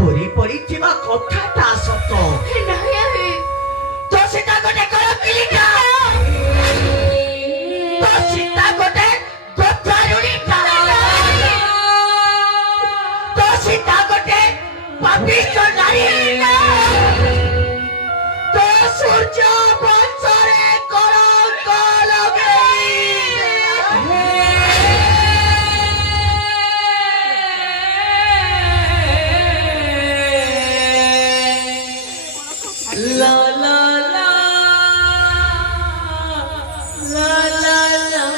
ঘূৰি পৰিଥିବା কথাটা সত তো সীতা গোটে কৰ পিলিটা তো সীতা গোটে গোঠাৰুৰিটা তো সীতা গোটে পাপিষ্ঠ নাৰী তো সূৰ্য বংশৰে কলংক লগাই La la la la la la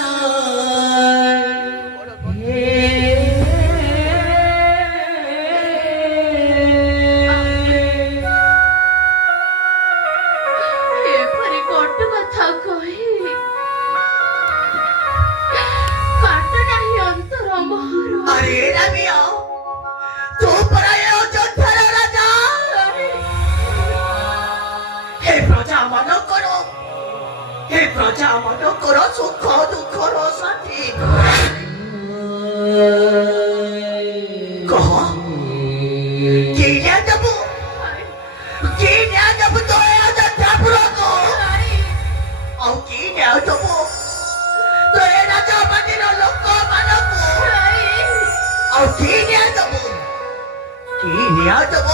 এবারে বড্ড কথা কহে পারত নাহি অন্তর মহর अरे रमिया तू पराय অযোধ্যার রাজা হে প্রজা মন করো হে প্রজা মন করো সুখ দুঃখর সাথী কহ কি নিয়ে যাবো তো অযোধ্যা পুরো ଆଉ କି ନିଆ ଦେବୁ ତ ଏ ରାଜା ମାଟିର ଲୋକମାନଙ୍କୁ ଆଉ କି ନିଆ ଦେବୁ